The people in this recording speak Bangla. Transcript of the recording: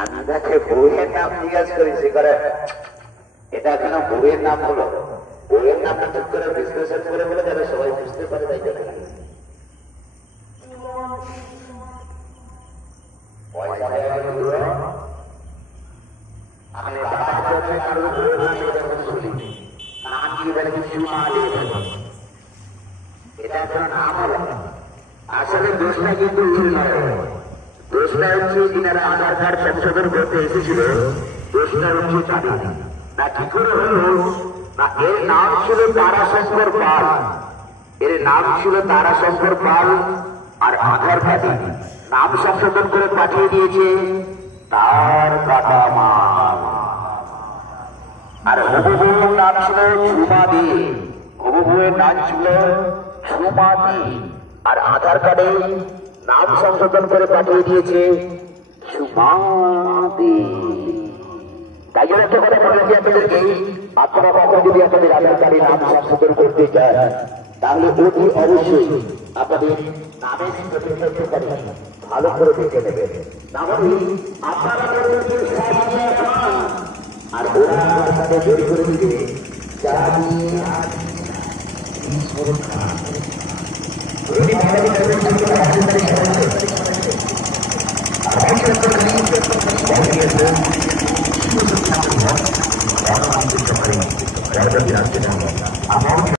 আমি তাকে বউয়ের নাম জিজ্ঞাসা করেছি করে এটা কেন বউয়ের নাম হলো, বউয়ের নামটা ঠিক করে বিশ্লেষণ করে বলে যাবে সবাই বুঝতে পারে তাই কেন পয়সা আমি এটা কোন নাম হলো। আসলে দোষটা কিন্তু দোষটা হচ্ছে যিনারা আধার কার্ড সংশোধন করতে এসেছিল, দোষটা হচ্ছে তাদের না কি করে হলো না, এর নাম ছিল তারাশঙ্কর পাল, এর নাম ছিল তারাশঙ্কর পাল। আর আধার কার্ডে নাম সংশোধন করে পাঠিয়ে দিয়েছে তার কাটা মাল। আর হবুবুর নাম ছিল ঝুমা দে, হবুবুয়ের নাম ছিল ঝুমা দে। আর আধার কার্ডে নাম সংশোধন করে পাঠিয়ে দিয়েছে ঝুমা দে। তাই জন্য একটা কথা বলেছি আপনাদেরকে, আপনারা কখন যদি আপনাদের আধার কার্ডে নাম সংশোধন করতে চান তাহলে অতি অবশ্যই আপনাদের নামের ভালো করে দেখে নেবেন, তাহলে আপনারা আর ওরা আপনাদের তৈরি করে দিবে